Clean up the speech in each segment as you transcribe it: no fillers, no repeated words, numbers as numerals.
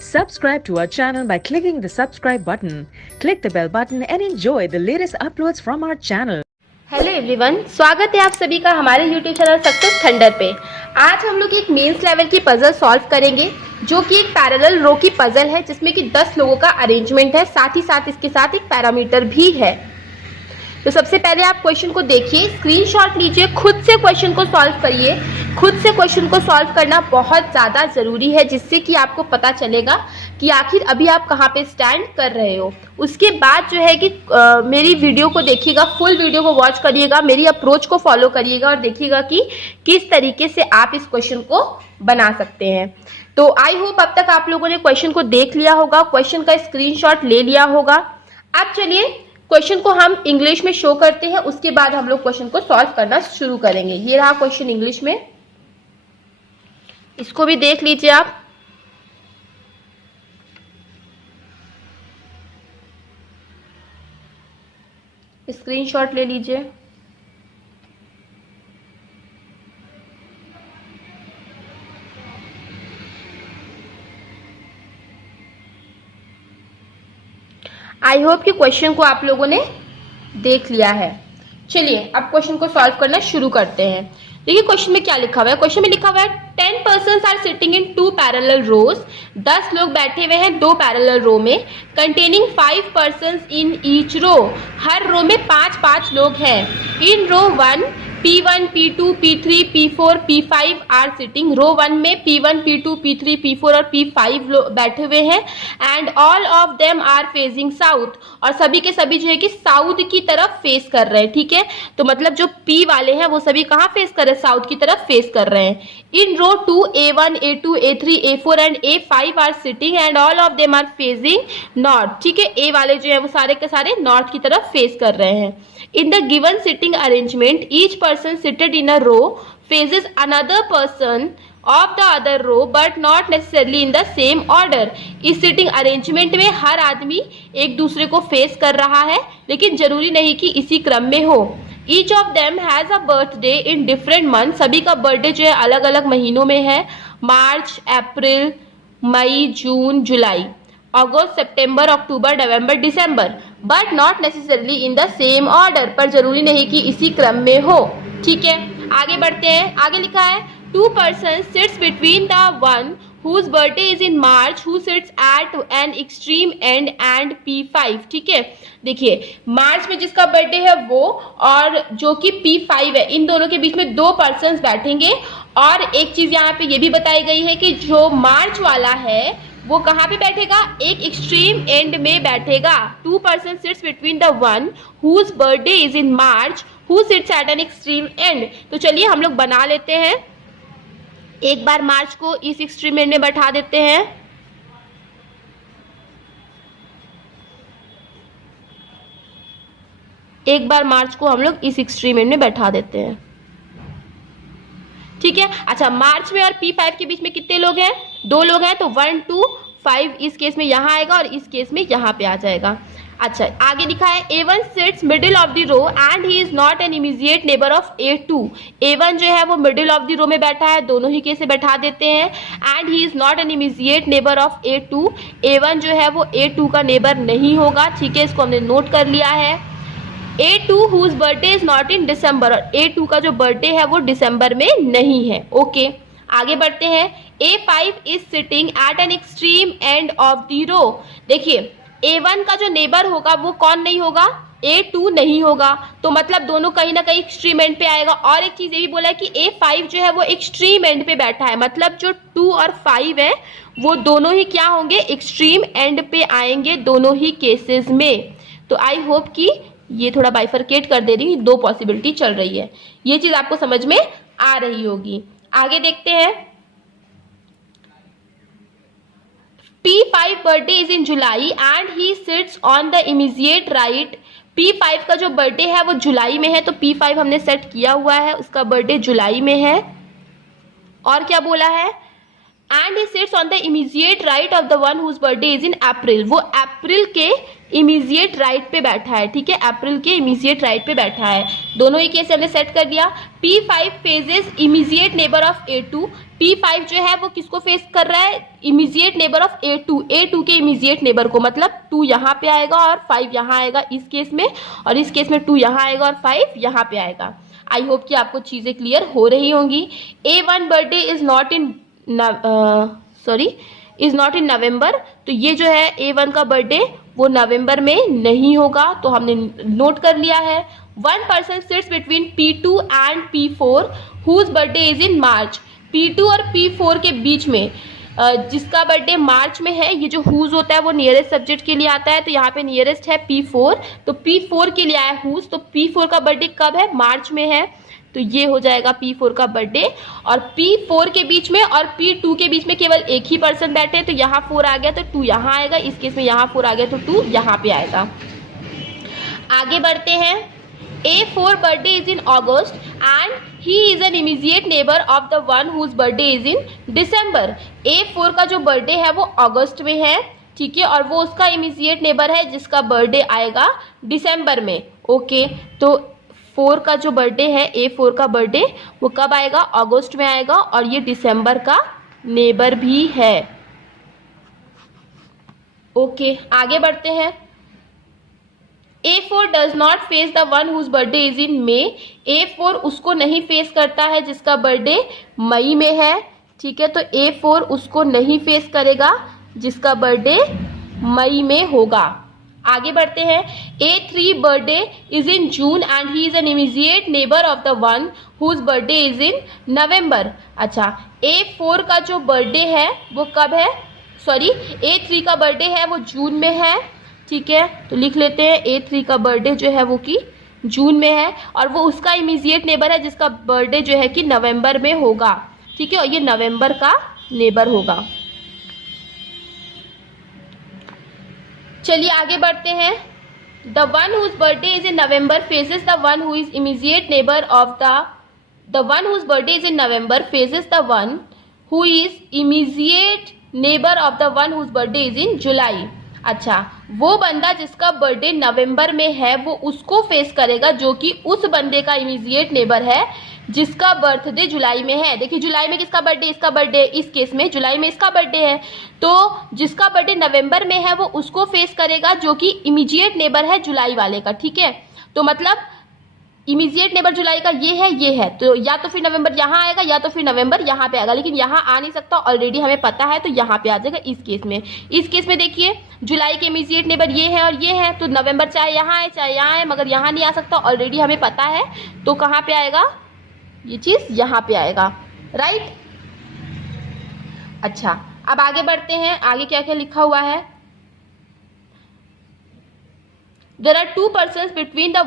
Subscribe to our channel by clicking the subscribe button. Click the bell button and enjoy the latest uploads from our channel. Hello everyone, स्वागत है आप सभी का हमारे YouTube channel success thunder पे। आज हम लोग एक मेंस लेवल की पजल सॉल्व करेंगे जो कि एक पैरेलल रो की पजल है जिसमें कि 10 लोगों का अरेंजमेंट है, साथ ही साथ इसके साथ एक पैरामीटर भी है। तो सबसे पहले आप क्वेश्चन को देखिए, स्क्रीनशॉट लीजिए, खुद से क्वेश्चन को सॉल्व करिए। खुद से क्वेश्चन को सॉल्व करना बहुत ज़्यादा ज़रूरी है जिससे कि आपको पता चलेगा कि आखिर अभी आप कहाँ पे स्टैंड कर रहे हो। उसके बाद जो है कि मेरी वीडियो को देखिएगा, फुल वीडियो को वॉच करिएगा, मेरी अप्रोच को फॉलो करिएगा और देखिएगा कि किस तरीके से आप इस क्वेश्चन को बना सकते हैं। तो आई होप अब तक आप लोगों ने क्वेश्चन को देख लिया होगा, क्वेश्चन का स्क्रीनशॉट ले लिया होगा। अब चलिए क्वेश्चन को हम इंग्लिश में शो करते हैं, उसके बाद हम लोग क्वेश्चन को सॉल्व करना शुरू करेंगे। ये रहा क्वेश्चन इंग्लिश में, इसको भी देख लीजिए आप। स्क्रीनशॉट ले लीजिए। आई होप कि क्वेश्चन को आप लोगों ने देख लिया है। चलिए अब क्वेश्चन को सॉल्व करना शुरू करते हैं। देखिए क्वेश्चन में क्या लिखा हुआ है। क्वेश्चन में लिखा हुआ है 10 persons are sitting in 2 parallel rows. 10 लोग बैठे हुए हैं 2 पैरेलल रो में, containing 5 persons in each row. हर रो में 5-5 लोग हैं। In row 1 P1, P2, P3, P4, P5 are sitting. रो 1 में P1, P2, P3, P4 और P5 बैठे हुए हैं and all of them are facing south. और सभी के सभी जो है कि साउथ की तरफ फेस कर रहे हैं। ठीक है, तो मतलब जो P वाले हैं वो सभी कहाँ फेस कर रहे हैं? साउथ की तरफ फेस कर रहे हैं। In row 2 A1, A2, A3, A4 and A5 are sitting and all of them are facing north. ठीक है, A वाले जो है वो सारे के सारे नॉर्थ की तरफ फेस कर रहे हैं। In the given sitting arrangement, each person seated in a row faces another person of the other row, but not necessarily in the same order. इस sitting arrangement में हर आदमी एक दूसरे को फेस कर रहा है, लेकिन जरूरी नहीं कि इसी क्रम में हो। Each of them has a birthday in different months. सभी का बर्थडे जो है अलग अलग महीनों में है, मार्च, अप्रैल, मई, जून, जुलाई, अगस्त, सितंबर, अक्टूबर, नवंबर, दिसंबर, but not necessarily in the same order. पर जरूरी नहीं कि इसी क्रम में हो। ठीक है, आगे बढ़ते हैं। आगे लिखा है 2 persons sits between the one whose birthday is in March who sits at an extreme end and P5। ठीक है, देखिए मार्च में जिसका बर्थडे है वो और जो कि P5 है, इन दोनों के बीच में 2 persons बैठेंगे। और एक चीज यहाँ पे ये भी बताई गई है कि जो मार्च वाला है वो कहाँ पे बैठेगा? एक एक्सट्रीम एंड में बैठेगा। 2 persons sits between the one whose birthday is in March who sits at an extreme end। तो चलिए हम लोग बना लेते हैं। एक बार मार्च को इस एक्सट्रीम एंड में बैठा देते हैं। एक बार मार्च को हम लोग इस एक्सट्रीम एंड में बैठा देते हैं। ठीक है, अच्छा मार्च में और P5 के बीच में कितने लोग हैं? 2 लोग हैं, तो 1, 2, 5 इस केस में यहाँ आएगा और इस केस में यहाँ पे आ जाएगा। अच्छा आगे लिखा है A1 sits middle of the row and he is not an immediate neighbor of A2। A1 जो है वो मिडिल ऑफ द रो में बैठा है, दोनों ही केस से बैठा देते हैं। And he is not an immediate neighbour of A2। A1 जो है वो A2 का नेबर नहीं होगा। ठीक है, इसको हमने नोट कर लिया है। A2 whose birthday is not in December, और A2 का जो बर्थडे है वो दिसंबर में नहीं है। ओके, आगे बढ़ते हैं। A5 is sitting at an extreme end of the row। देखिए A1 का जो नेबर होगा वो कौन नहीं होगा? A2 नहीं होगा। तो मतलब दोनों कहीं ना कहीं एक्सट्रीम एंड पे आएगा। और एक चीज ये भी बोला है कि A5 जो है वो एक्सट्रीम एंड पे बैठा है, मतलब जो 2 और 5 है वो दोनों ही क्या होंगे? एक्सट्रीम एंड पे आएंगे दोनों ही केसेस में। तो आई होप कि ये थोड़ा बाइफरकेट कर दे रही हूँ, 2 पॉसिबिलिटी चल रही है, ये चीज आपको समझ में आ रही होगी। आगे देखते हैं। P5 birthday is in July and he sits on the immediate right. P5 का जो बर्थडे है वो जुलाई में है, तो P5 हमने सेट किया हुआ है, उसका बर्थडे जुलाई में है। और क्या बोला है? And he sits on the immediate right of the one whose birthday is in April. वो अप्रैल के इमीजिएट राइट पे बैठा है, ठीक है, अप्रैल के इमीजिएट राइट पे बैठा है। दोनों ही केस हमने सेट कर दिया। P5 phases immediate neighbour of A2। P5 जो है वो किसको फेस कर रहा है, immediate neighbour of A2, A2 के इमीजिएट नेबर को, मतलब 2 यहाँ पे आएगा और 5 यहाँ आएगा इस केस में, और इस केस में 2 यहाँ आएगा और 5 यहाँ पे आएगा। आई होप कि आपको चीजें क्लियर हो रही होंगी। A1 birthday is not in November, तो ये जो है A1 का बर्थडे वो नवंबर में नहीं होगा, तो हमने नोट कर लिया है। 1 person sits between P2 and P4 whose birthday is in March. P2 और P4 के बीच में जिसका बर्थडे मार्च में है, ये जो हुज होता है वो नियरेस्ट सब्जेक्ट के लिए आता है, तो यहाँ पे नियरेस्ट है P4, तो P4 के लिए आया हुज, तो P4 का बर्थडे कब है, मार्च में है, तो ये हो जाएगा P4 का बर्थडे। और P4 के बीच में और P2 के बीच में केवल एक ही पर्सन बैठे हैं, तो यहाँ 4 आ गया तो 2 यहाँ आएगा, इस केस में यहाँ 4 आ गया तो 2 यहाँ पे आएगा। आगे बढ़ते हैं। A4 birthday is in August and he is an immediate neighbour of the one whose birthday is in December. A4 का जो बर्थडे है वो अगस्त में है, ठीक है, और वो उसका इमीजिएट नेबर है जिसका बर्थडे आएगा दिसंबर में। ओके, तो 4 का जो बर्थडे है, A4 का बर्थडे वो कब आएगा, अगस्त में आएगा, और ये दिसंबर का नेबर भी है। ओके, आगे बढ़ते हैं। A4 does not face the one whose birthday is in May. A4 उसको नहीं फेस करता है जिसका बर्थडे मई में है, ठीक है, तो A4 उसको नहीं फेस करेगा जिसका बर्थडे मई में होगा। आगे बढ़ते हैं। A3 birthday is in June and he is an immediate neighbour of the one whose birthday is in November. अच्छा, A4 का जो बर्थडे है वो कब है, सॉरी A3 का बर्थडे है वो जून में है, ठीक है, तो लिख लेते हैं A3 का बर्थडे जो है वो कि जून में है, और वो उसका इमीजिएट नेबर है जिसका बर्थडे जो है कि नवंबर में होगा, ठीक है, और ये नवंबर का नेबर होगा। चलिए आगे बढ़ते हैं। The one whose birthday is in November faces the one who is immediate neighbour of the one whose birthday is in November faces the one who is immediate neighbour of the one whose birthday is in July. अच्छा, वो बंदा जिसका birthday नवंबर में है वो उसको face करेगा जो कि उस बंदे का इमीजिएट नेबर है जिसका बर्थडे जुलाई में है। देखिए जुलाई में किसका बर्थडे, इसका बर्थडे, इस केस में जुलाई में इसका बर्थडे है, तो जिसका बर्थडे नवंबर में है वो उसको फेस करेगा जो कि इमीजिएट नेबर है जुलाई वाले का, ठीक है, तो मतलब इमीजिएट नेबर जुलाई का ये है, तो या तो फिर नवंबर यहाँ आएगा या तो फिर नवंबर यहाँ पे आएगा, लेकिन यहाँ आ नहीं सकता, ऑलरेडी हमें पता है, तो यहाँ पे आ जाएगा इस केस में। इस केस में देखिए जुलाई के इमीजिएट नेबर ये है और ये है, तो नवंबर चाहे यहाँ आए चाहे यहाँ आए, मगर यहाँ नहीं आ सकता, ऑलरेडी हमें पता है, तो कहाँ पे आएगा, ये चीज यहाँ पे आएगा, राइट। अच्छा, अब आगे बढ़ते हैं। आगे क्या क्या लिखा हुआ है। There are 2 persons between the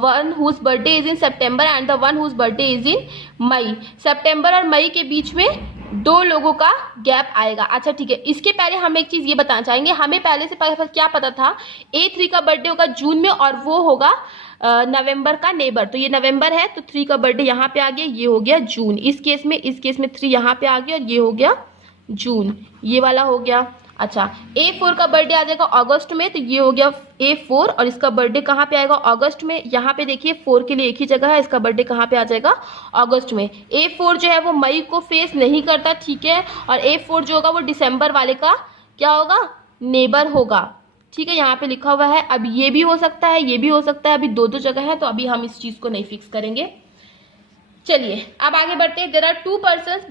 one whose birthday is in September and the one whose birthday is in May। सितंबर और मई के बीच में 2 लोगों का गैप आएगा। अच्छा ठीक है, इसके पहले हम एक चीज ये बताना चाहेंगे, हमें पहले से क्या पता था, A3 का बर्थडे होगा जून में और वो होगा नवंबर का नेबर, तो ये नवंबर है, तो 3 का बर्थडे यहाँ पे आ गया, ये हो गया जून। इस केस में 3 यहाँ पे आ गया और ये हो गया जून, ये वाला हो गया। अच्छा, A4 का बर्थडे आ जाएगा अगस्त में, तो ये हो गया A4, और इसका बर्थडे कहाँ पे आएगा, अगस्त में। यहाँ पे देखिए 4 के लिए एक ही जगह है, इसका बर्थडे कहाँ पे आ जाएगा, अगस्त में। A4 जो है वो मई को फेस नहीं करता, ठीक है, और A4 जो होगा वो दिसंबर वाले का क्या होगा, नेबर होगा, ठीक है, यहाँ पे लिखा हुआ है। अब ये भी हो सकता है, ये भी हो सकता है, अभी 2 जगह है, तो अभी हम इस चीज को नहीं फिक्स करेंगे। चलिए अब आगे बढ़ते हैं। There are 2 persons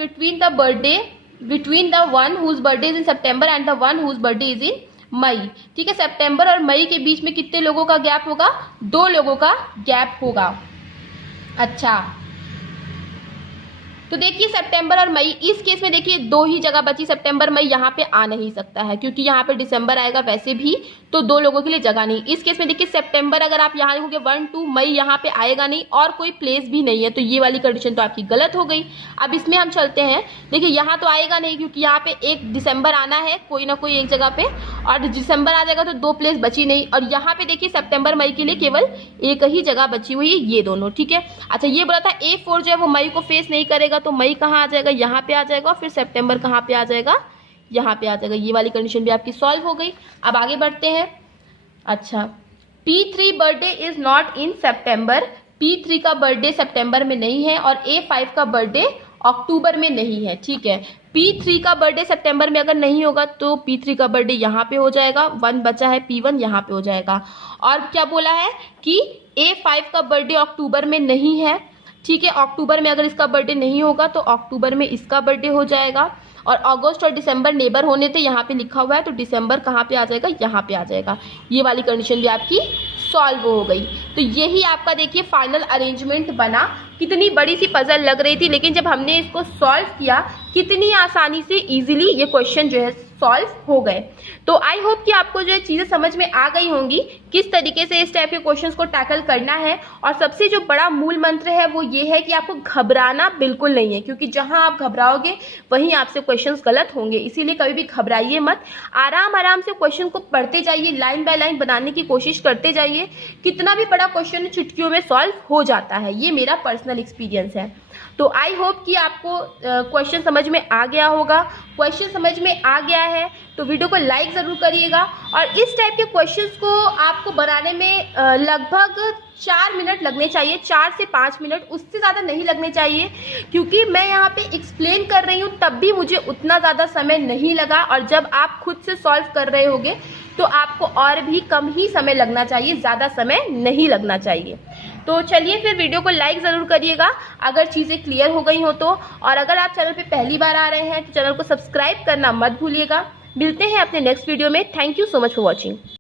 between the one whose birthday is in September and the one whose birthday is in May, ठीक है, सितंबर और मई के बीच में कितने लोगों का गैप होगा, 2 लोगों का गैप होगा। अच्छा, तो देखिए सितंबर और मई, इस केस में देखिए 2 ही जगह बची, सितंबर मई यहाँ पे आ नहीं सकता है क्योंकि यहाँ पे दिसंबर आएगा वैसे भी, तो 2 लोगों के लिए जगह नहीं। इस केस में देखिए सितंबर अगर आप यहाँ लिखोगे 1 2, मई यहाँ पे आएगा नहीं और कोई प्लेस भी नहीं है, तो ये वाली कंडीशन तो आपकी गलत हो गई। अब इसमें हम चलते हैं। देखिए यहाँ तो आएगा नहीं क्योंकि यहाँ पे 1 दिसंबर आना है कोई ना कोई एक जगह पे, और दिसंबर आ जाएगा तो 2 प्लेस बची नहीं, और यहाँ पे देखिए सितंबर मई के लिए केवल एक ही जगह बची हुई है, ये दोनों, ठीक है। अच्छा, ये बोला था A4 जो है वो मई को फेस नहीं करेगा, तो मई कहाँ आ जाएगा, यहाँ पे आ जाएगा, फिर सितंबर कहाँ पे आ जाएगा, यहाँ पे आ जाएगा। ये वाली कंडीशन भी आपकी सॉल्व हो गई। अब आगे बढ़ते हैं। अच्छा, P3 birthday is not in September. P3 का बर्थडे सितंबर में नहीं है और A5 का बर्थडे अक्टूबर में नहीं है। ठीक है, P3 का बर्थडे सितंबर में अगर नहीं होगा तो P3 का बर्थडे यहाँ पे हो जाएगा, 1 बचा है P1 यहाँ पे हो जाएगा। और क्या बोला है कि A5 का बर्थडे अक्टूबर में नहीं है। ठीक है, अक्टूबर में अगर इसका बर्थडे नहीं होगा तो अक्टूबर में इसका बर्थडे हो जाएगा। और अगस्त और दिसंबर नेबर होने थे, यहाँ पे लिखा हुआ है, तो दिसंबर कहाँ पे आ जाएगा, यहाँ पे आ जाएगा। ये वाली कंडीशन भी आपकी सॉल्व हो गई। तो यही आपका देखिए फाइनल अरेंजमेंट बना। कितनी बड़ी सी पजल लग रही थी, लेकिन जब हमने इसको सॉल्व किया कितनी आसानी से इजीली ये क्वेश्चन जो है सॉल्व हो गए। तो आई होप कि आपको जो है चीज़ें समझ में आ गई होंगी किस तरीके से इस टाइप के क्वेश्चंस को टैकल करना है। और सबसे जो बड़ा मूल मंत्र है वो ये है कि आपको घबराना बिल्कुल नहीं है, क्योंकि जहां आप घबराओगे वहीं आपसे क्वेश्चंस गलत होंगे। इसीलिए कभी भी घबराइए मत, आराम आराम से क्वेश्चन को पढ़ते जाइए, लाइन बाय लाइन बनाने की कोशिश करते जाइए। कितना भी बड़ा क्वेश्चन चुटकियों में सॉल्व हो जाता है, ये मेरा पर्सनल एक्सपीरियंस है। तो आई होप कि आपको क्वेश्चन समझ में आ गया होगा। क्वेश्चन समझ में आ गया है तो वीडियो को लाइक ज़रूर करिएगा। और इस टाइप के क्वेश्चंस को आपको बनाने में लगभग 4 मिनट लगने चाहिए, 4 से 5 मिनट, उससे ज़्यादा नहीं लगने चाहिए। क्योंकि मैं यहाँ पे एक्सप्लेन कर रही हूँ तब भी मुझे उतना ज़्यादा समय नहीं लगा, और जब आप खुद से सॉल्व कर रहे होगे तो आपको और भी कम ही समय लगना चाहिए, ज़्यादा समय नहीं लगना चाहिए। तो चलिए फिर वीडियो को लाइक ज़रूर करिएगा अगर चीज़ें क्लियर हो गई हो तो। और अगर आप चैनल पे पहली बार आ रहे हैं तो चैनल को सब्सक्राइब करना मत भूलिएगा। मिलते हैं अपने नेक्स्ट वीडियो में। Thank you so much for watching.